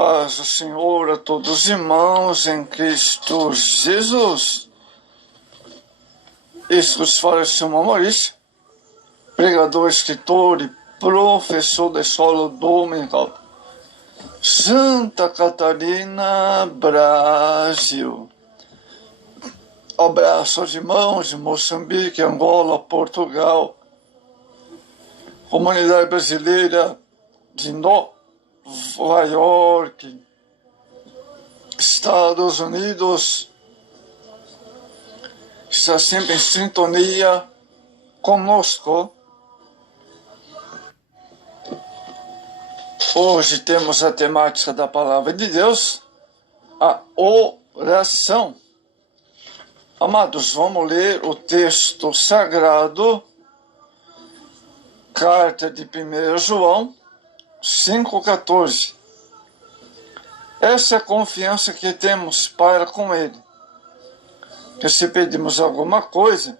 Paz do Senhor a todos os irmãos em Cristo Jesus. Isso vos fala Simão Maurício, pregador, escritor e professor da escola dominical, Santa Catarina, Brasil. Abraço aos irmãos de Moçambique, Angola, Portugal, comunidade brasileira de Nova York, Estados Unidos, está sempre em sintonia conosco. Hoje temos a temática da Palavra de Deus, a oração. Amados, vamos ler o texto sagrado, carta de 1 João 5,14. Essa é a confiança que temos para com Ele, que se pedimos alguma coisa,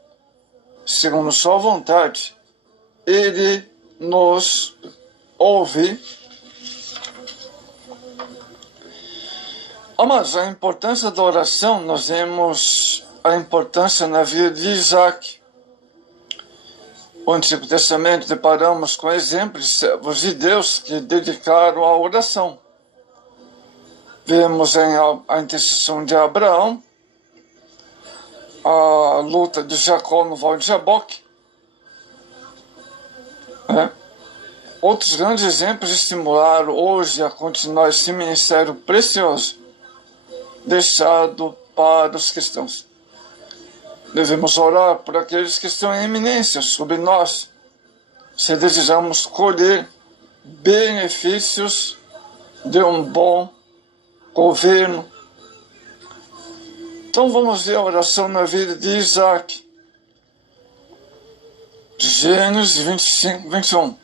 segundo sua vontade, Ele nos ouve. Mas a importância da oração, nós vemos a importância na vida de Isaac. No Antigo Testamento deparamos com exemplos de servos de Deus que dedicaram à oração. Vemos a intercessão de Abraão, a luta de Jacó no Val de Jaboque. Outros grandes exemplos estimularam hoje a continuar esse ministério precioso deixado para os cristãos. Devemos orar por aqueles que estão em eminência sobre nós, se desejamos colher benefícios de um bom governo. Então vamos ver a oração na vida de Isaac. Gênesis 25, 21.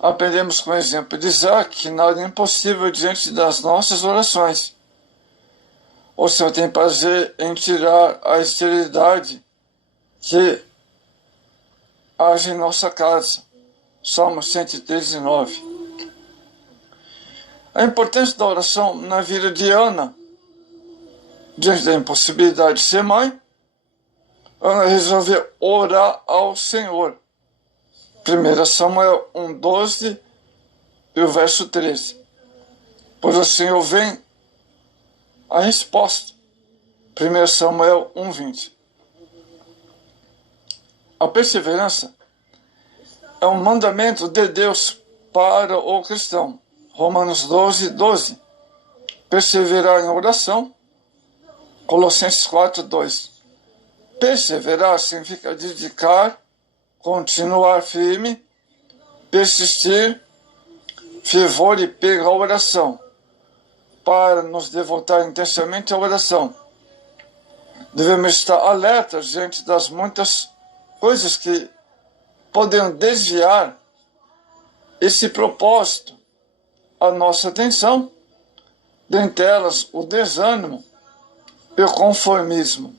Aprendemos com o exemplo de Isaac que nada é impossível diante das nossas orações. O Senhor tem prazer em tirar a esterilidade que age em nossa casa. Salmo 139. A importância da oração na vida de Ana. Diante da impossibilidade de ser mãe, Ana resolveu orar ao Senhor. 1 Samuel 1,12 e o verso 13. Pois o Senhor vem a resposta. 1 Samuel 1,20. A perseverança é um mandamento de Deus para o cristão. Romanos 12,12. Perseverar em oração. Colossenses 4,2. Perseverar significa dedicar, continuar firme, persistir, fervor e pega a oração, para nos devotar intensamente à oração. Devemos estar alertas diante das muitas coisas que podem desviar esse propósito, a nossa atenção, dentre elas o desânimo e o conformismo.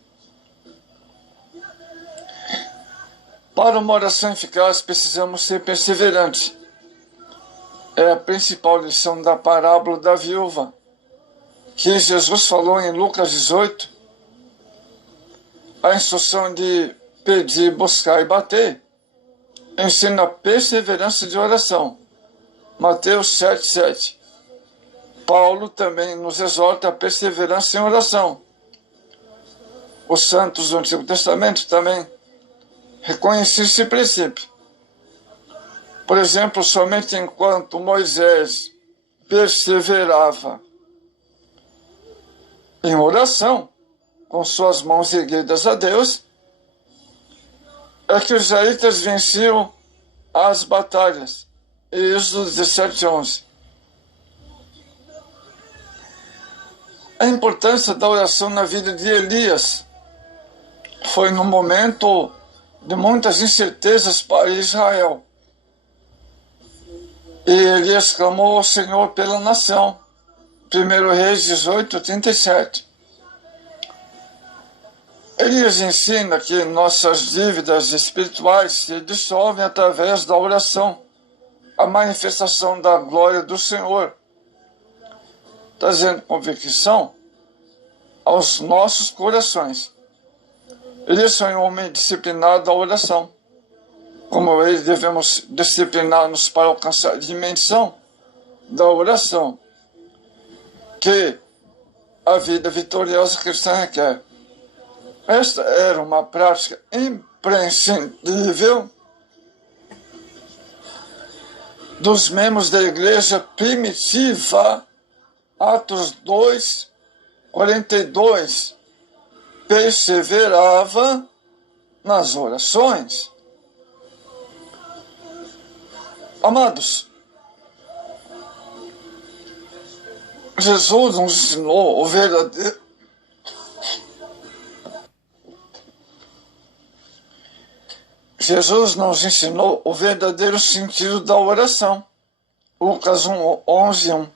Para uma oração eficaz, precisamos ser perseverantes. É a principal lição da parábola da viúva, que Jesus falou em Lucas 18, a instrução de pedir, buscar e bater, ensina a perseverança de oração. Mateus 7,7. Paulo também nos exorta a perseverança em oração. Os santos do Antigo Testamento também reconheciam esse princípio. Por exemplo, somente enquanto Moisés perseverava em oração, com suas mãos erguidas a Deus, é que os israelitas venciam as batalhas. Êxodo 17:11. A importância da oração na vida de Elias foi no momento de muitas incertezas para Israel. E Elias clamou ao Senhor pela nação. 1 Reis 18:37. Elias ensina que nossas dívidas espirituais se dissolvem através da oração, a manifestação da glória do Senhor trazendo convicção aos nossos corações. Ele é um homem disciplinado da oração. Como ele, devemos disciplinar-nos para alcançar a dimensão da oração que a vida vitoriosa cristã requer. Esta era uma prática imprescindível dos membros da igreja primitiva. Atos 2, 42. Perseverava nas orações. Amados, Jesus nos ensinou o verdadeiro sentido da oração. Lucas 11:1.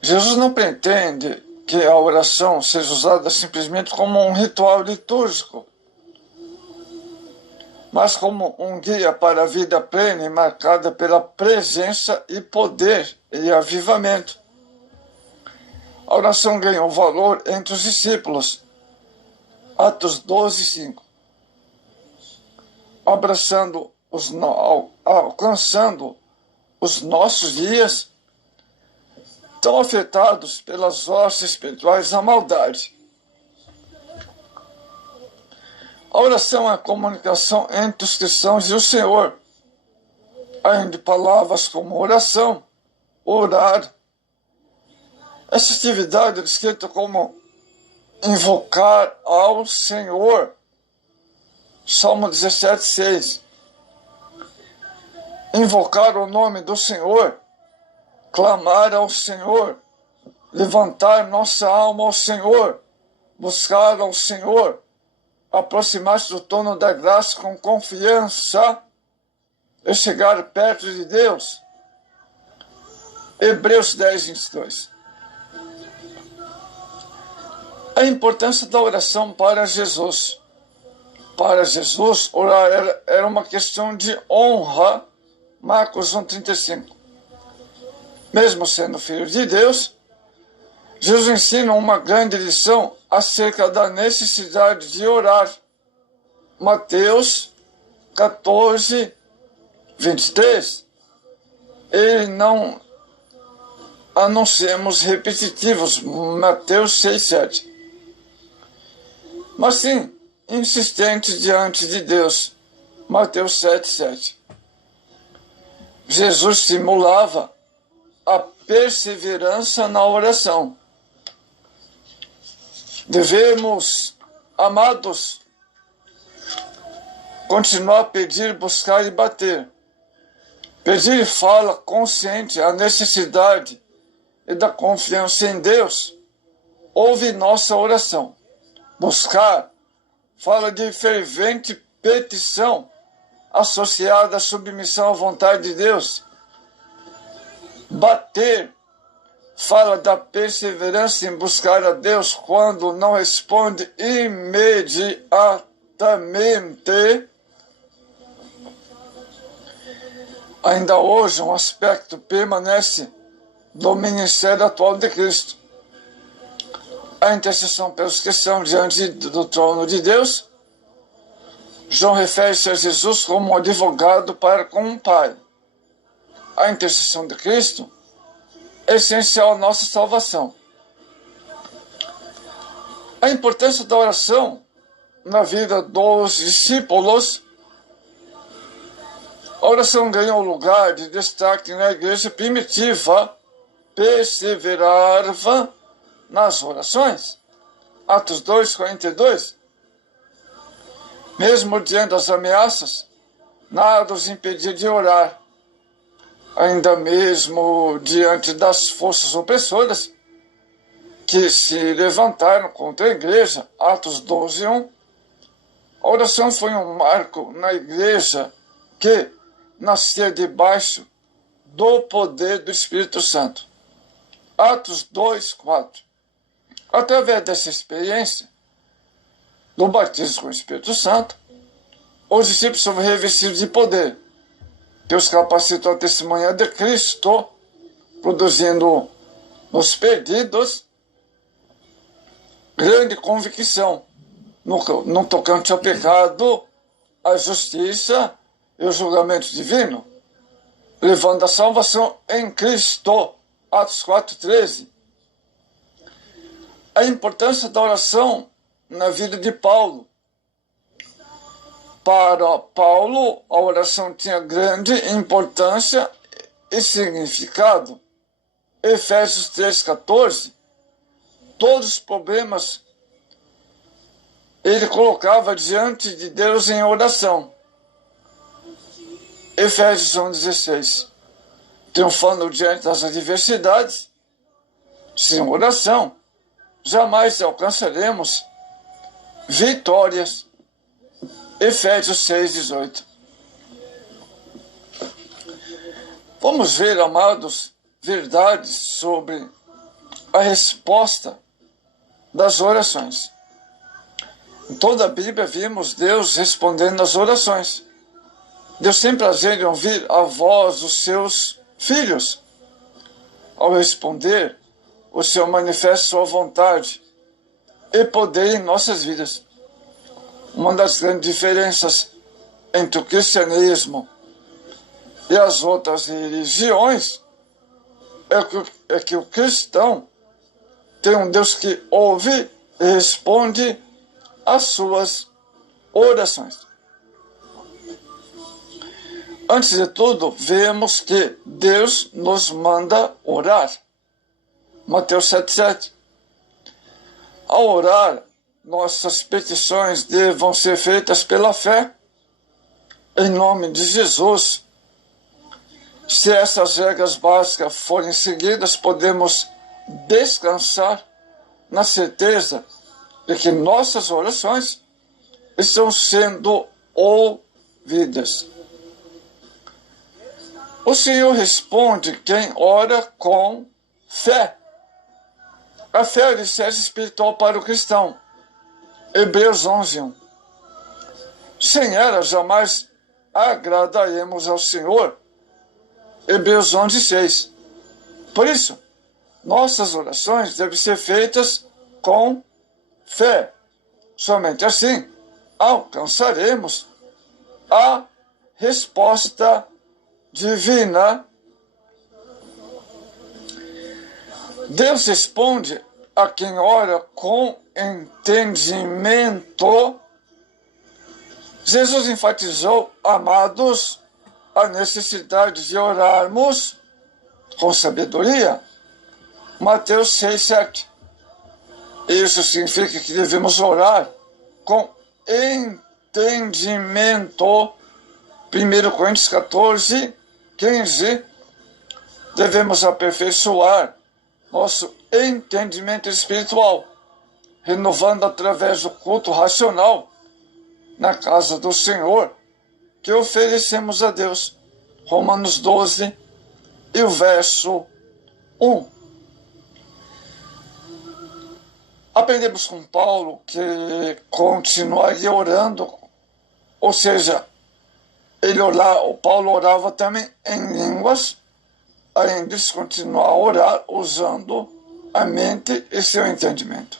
Jesus não pretende que a oração seja usada simplesmente como um ritual litúrgico, mas como um guia para a vida plena e marcada pela presença e poder e avivamento. A oração ganhou valor entre os discípulos. Atos 12:5. Alcançando os nossos dias, tão afetados pelas hostes espirituais da maldade. A oração é a comunicação entre os cristãos e o Senhor. Ainda palavras como oração, orar. Essa atividade é descrita como invocar ao Senhor. Salmo 17:6. Invocar o nome do Senhor, clamar ao Senhor, levantar nossa alma ao Senhor, buscar ao Senhor, aproximar-se do trono da graça com confiança e chegar perto de Deus. Hebreus 10:22. A importância da oração para Jesus. Para Jesus, orar era uma questão de honra. Marcos 1:35. Mesmo sendo filho de Deus, Jesus ensina uma grande lição acerca da necessidade de orar. Mateus 14:23. Ele não anunciamos repetitivos. Mateus 6:7. Mas sim, insistente diante de Deus. Mateus 7:7. Jesus simulava a perseverança na oração. Devemos, amados, continuar a pedir, buscar e bater. Pedir fala consciente a necessidade e da confiança em Deus. Ouve nossa oração. Buscar fala de fervente petição associada à submissão à vontade de Deus. Bater fala da perseverança em buscar a Deus quando não responde imediatamente. Ainda hoje, um aspecto permanece do ministério atual de Cristo: a intercessão pelos que estão diante do trono de Deus. João refere-se a Jesus como um advogado para com o Pai. A intercessão de Cristo é essencial à nossa salvação. A importância da oração na vida dos discípulos. A oração ganhou lugar de destaque na igreja primitiva. Perseverava nas orações. Atos 2:42. Mesmo diante das ameaças, nada os impedia de orar. Ainda mesmo diante das forças opressoras que se levantaram contra a igreja. Atos 12:1. A oração foi um marco na igreja que nascia debaixo do poder do Espírito Santo. Atos 2:4. Através dessa experiência do batismo com o Espírito Santo, os discípulos são revestidos de poder, que os capacitou a testemunhar de Cristo, produzindo nos perdidos, grande convicção no tocante ao pecado, à justiça e o julgamento divino, levando a salvação em Cristo. Atos 4,13. A importância da oração na vida de Paulo. Para Paulo, a oração tinha grande importância e significado. Efésios 3,14. Todos os problemas ele colocava diante de Deus em oração. Efésios 1,16. Triunfando diante das adversidades, sem oração, jamais alcançaremos vitórias. Efésios 6,18. Vamos ver, amados, verdades sobre a resposta das orações. Em toda a Bíblia vimos Deus respondendo às orações. Deus tem prazer em ouvir a voz dos seus filhos. Ao responder, o Senhor manifesta sua vontade e poder em nossas vidas. Uma das grandes diferenças entre o cristianismo e as outras religiões é que o cristão tem um Deus que ouve e responde às suas orações. Antes de tudo, vemos que Deus nos manda orar. Mateus 7,7. Ao orar, nossas petições devam ser feitas pela fé, em nome de Jesus. Se essas regras básicas forem seguidas, podemos descansar na certeza de que nossas orações estão sendo ouvidas. O Senhor responde quem ora com fé. A fé é o alicerce espiritual para o cristão. Hebreus 11:1. Sem ela, jamais agradaremos ao Senhor. Hebreus 11:6. Por isso, nossas orações devem ser feitas com fé. Somente assim alcançaremos a resposta divina. Deus responde a quem ora com entendimento. Jesus enfatizou, amados, a necessidade de orarmos com sabedoria. Mateus 6,7. Isso significa que devemos orar com entendimento. 1 Coríntios 14:15. Devemos aperfeiçoar nosso entendimento espiritual, renovando através do culto racional na casa do Senhor que oferecemos a Deus. Romanos 12 e o verso 1. Aprendemos com Paulo que continuaria orando, ou seja, Paulo orava também em línguas, além de continuar a orar usando a mente e seu entendimento.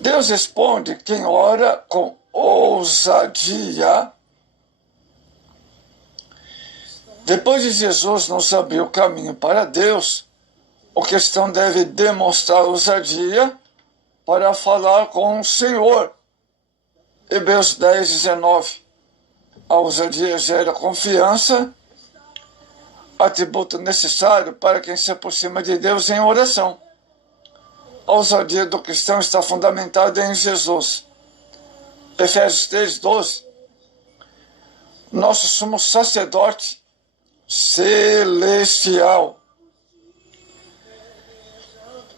Deus responde quem ora com ousadia. Depois de Jesus nos abrir o caminho para Deus, o cristão deve demonstrar ousadia para falar com o Senhor. Hebreus 10:19. A ousadia gera confiança, atributo necessário para quem se aproxima de Deus em oração. A ousadia do cristão está fundamentada em Jesus. Efésios 3:12. Nosso sumo sacerdote celestial.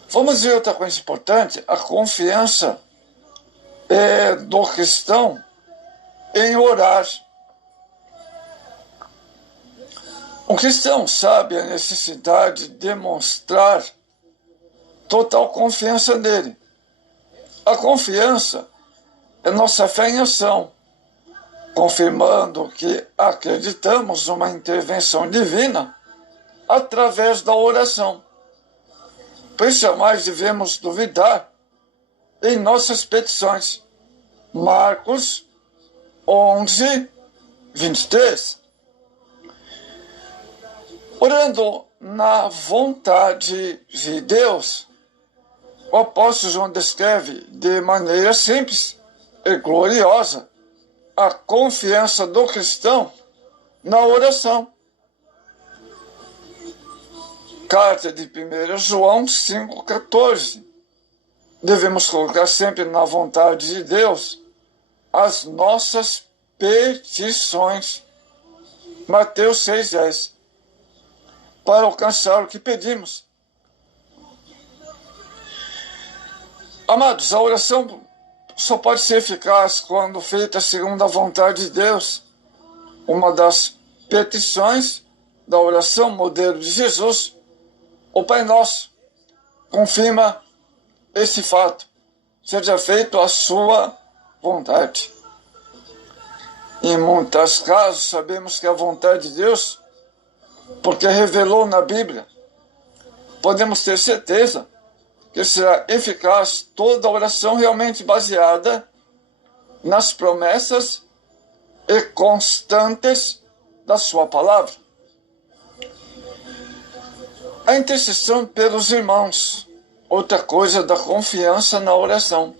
Vamos ver outra coisa importante, a confiança do cristão em orar. O cristão sabe a necessidade de demonstrar total confiança nele. A confiança é nossa fé em ação, confirmando que acreditamos numa intervenção divina através da oração. Por isso jamais devemos duvidar em nossas petições. Marcos 11, 23. Orando na vontade de Deus, o apóstolo João descreve de maneira simples e gloriosa a confiança do cristão na oração. Carta de 1 João 5,14. Devemos colocar sempre na vontade de Deus as nossas petições. Mateus 6,10. Para alcançar o que pedimos. Amados, a oração só pode ser eficaz quando feita segundo a vontade de Deus. Uma das petições da oração modelo de Jesus, o Pai Nosso, confirma esse fato. Seja feito a sua vontade. Em muitos casos, sabemos que a vontade de Deus, porque revelou na Bíblia, podemos ter certeza que será eficaz toda oração realmente baseada nas promessas e constantes da sua palavra. A intercessão pelos irmãos, outra coisa da confiança na oração.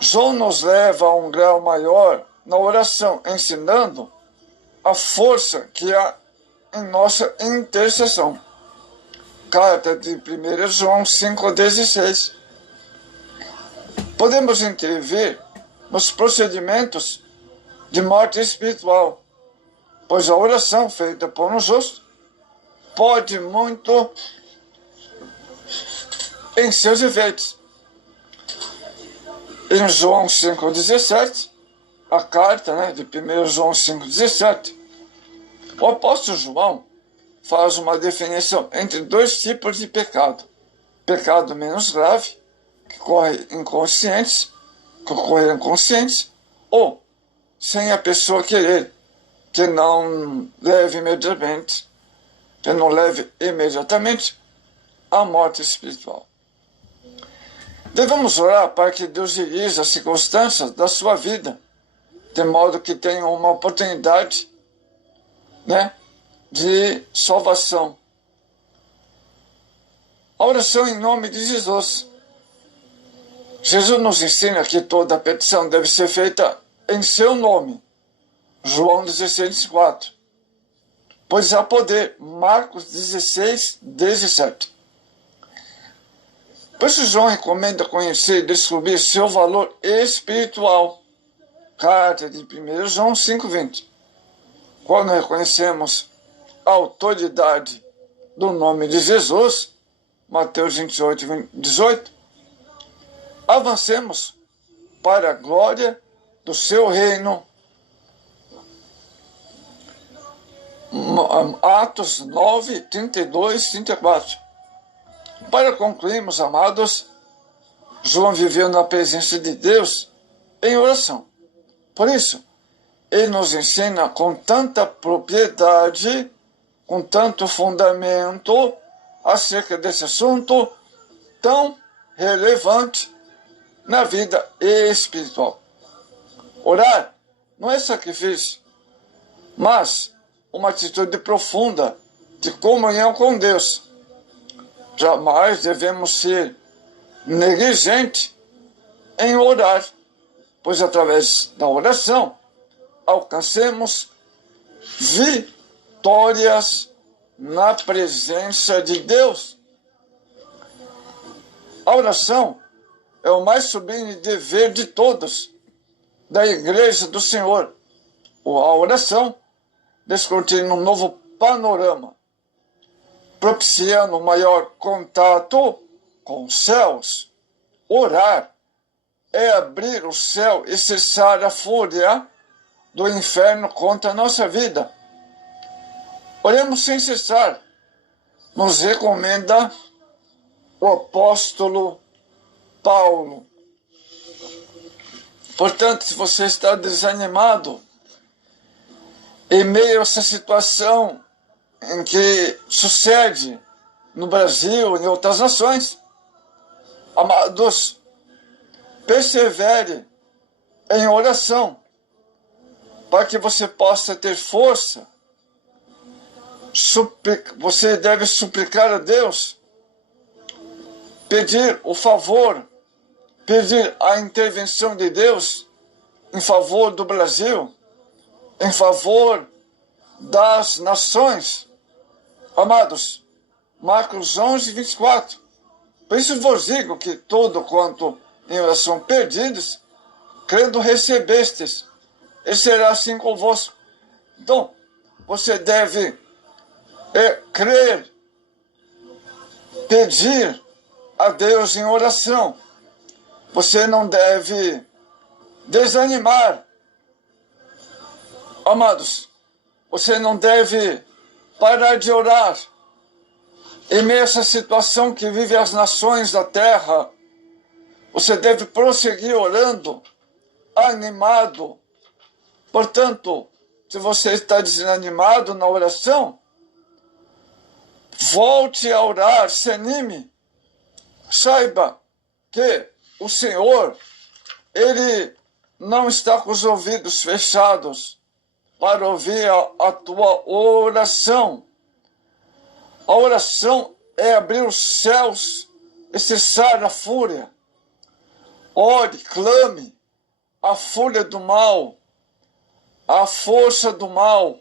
João nos leva a um grau maior na oração, ensinando a força que há em nossa intercessão. Carta de 1 João 5,16. Podemos intervir nos procedimentos de morte espiritual, pois a oração feita por um justo pode muito em seus efeitos. Em João 5,17, a carta de 1 João 5,17, o apóstolo João faz uma definição entre dois tipos de pecado. Pecado menos grave, que ocorre inconscientes, ou sem a pessoa querer, que não leve imediatamente à morte espiritual. Devemos orar para que Deus dirija as circunstâncias da sua vida, de modo que tenha uma oportunidade, de salvação. A oração em nome de Jesus. Jesus nos ensina que toda petição deve ser feita em seu nome. João 16,4. Pois há poder. Marcos 16,17. Por isso João recomenda conhecer e descobrir seu valor espiritual. Carta de 1 João 5,20. Quando reconhecemos a autoridade do nome de Jesus, Mateus 28,18, avancemos para a glória do seu reino. Atos 9, 32, 34. Para concluirmos, amados, João viveu na presença de Deus em oração. Por isso, ele nos ensina com tanta propriedade, com tanto fundamento, acerca desse assunto tão relevante na vida espiritual. Orar não é sacrifício, mas uma atitude profunda de comunhão com Deus. Jamais devemos ser negligentes em orar, pois através da oração alcancemos vitórias na presença de Deus. A oração é o mais sublime dever de todos da Igreja do Senhor. A oração descortina um novo panorama, propiciando um maior contato com os céus. Orar é abrir o céu e cessar a fúria do inferno contra a nossa vida. Oremos sem cessar, nos recomenda o apóstolo Paulo. Portanto, se você está desanimado, em meio a essa situação em que sucede no Brasil e em outras nações. Amados, persevere em oração, para que você possa ter força. Você deve suplicar a Deus, pedir o favor, pedir a intervenção de Deus em favor do Brasil, em favor das nações. Amados, Marcos 11, 24. Por isso vos digo que tudo quanto em oração pedides, crendo recebestes, e será assim convosco. Então, você deve crer, pedir a Deus em oração. Você não deve desanimar. Amados, você não deve parar de orar. Em meio a essa situação que vive as nações da terra, você deve prosseguir orando, animado. Portanto, se você está desanimado na oração, volte a orar, se anime. Saiba que o Senhor, Ele não está com os ouvidos fechados para ouvir a tua oração. A oração é abrir os céus e cessar a fúria. Ore, clame a fúria do mal, a força do mal.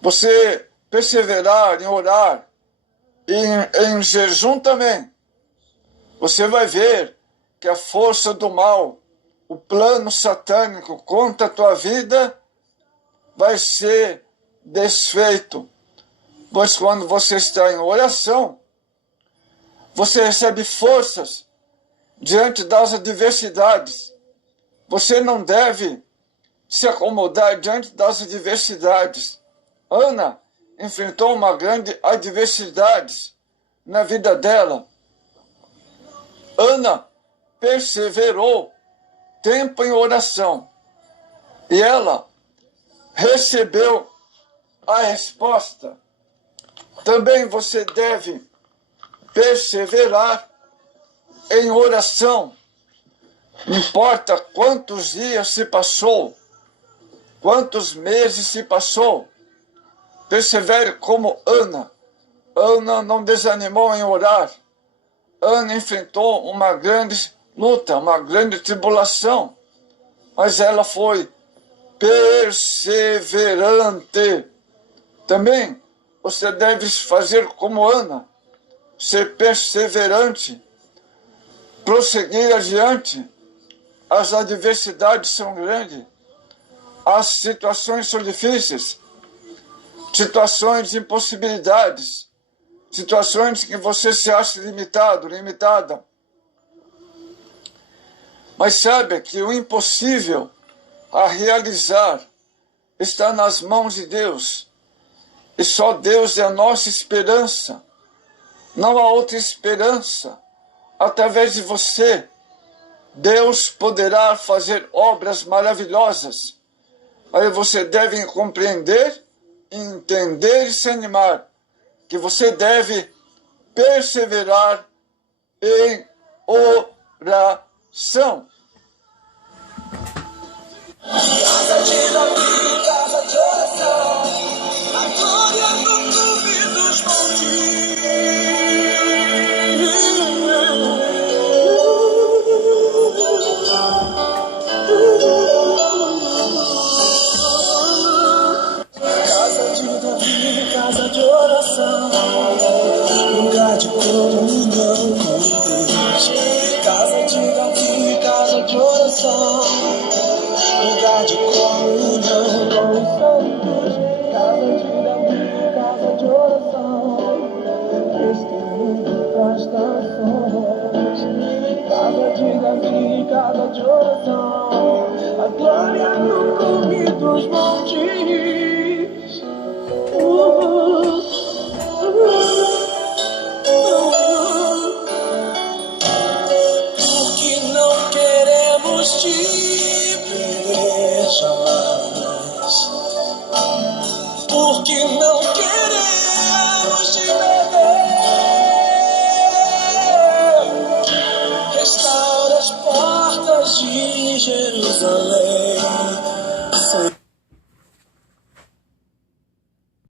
Você perseverar em orar e em jejum também, você vai ver que a força do mal, o plano satânico contra a tua vida vai ser desfeito. Pois quando você está em oração, você recebe forças diante das adversidades. Você não deve se acomodar diante das adversidades. Ana enfrentou uma grande adversidade na vida dela. Ana perseverou tempo em oração e ela recebeu a resposta. Também você deve perseverar em oração. Não importa quantos dias se passou, quantos meses se passou, persevere como Ana. Ana não desanimou em orar. Ana enfrentou uma grande luta, uma grande tribulação, mas ela foi perseverante. Também você deve fazer como Ana, ser perseverante, prosseguir adiante. As adversidades são grandes, as situações são difíceis, situações de impossibilidades, situações que você se acha limitado, limitada. Mas saiba que o impossível a realizar está nas mãos de Deus. E só Deus é a nossa esperança. Não há outra esperança. Através de você, Deus poderá fazer obras maravilhosas. Aí você deve compreender, entender e se animar que você deve perseverar em oração. Casa de Davi, casa de oração, a glória no cume dos montes. Casa de Davi, casa de oração, lugar de comunhão com Deus. Casa de Davi, casa de oração, lugar de comunhão com os santos. Casa de Davi, casa de oração, testemunho das nações. Casa de Davi, casa de oração, a glória no cume dos montes. Porque não queremos te jamais. Porque não queremos Jerusalém.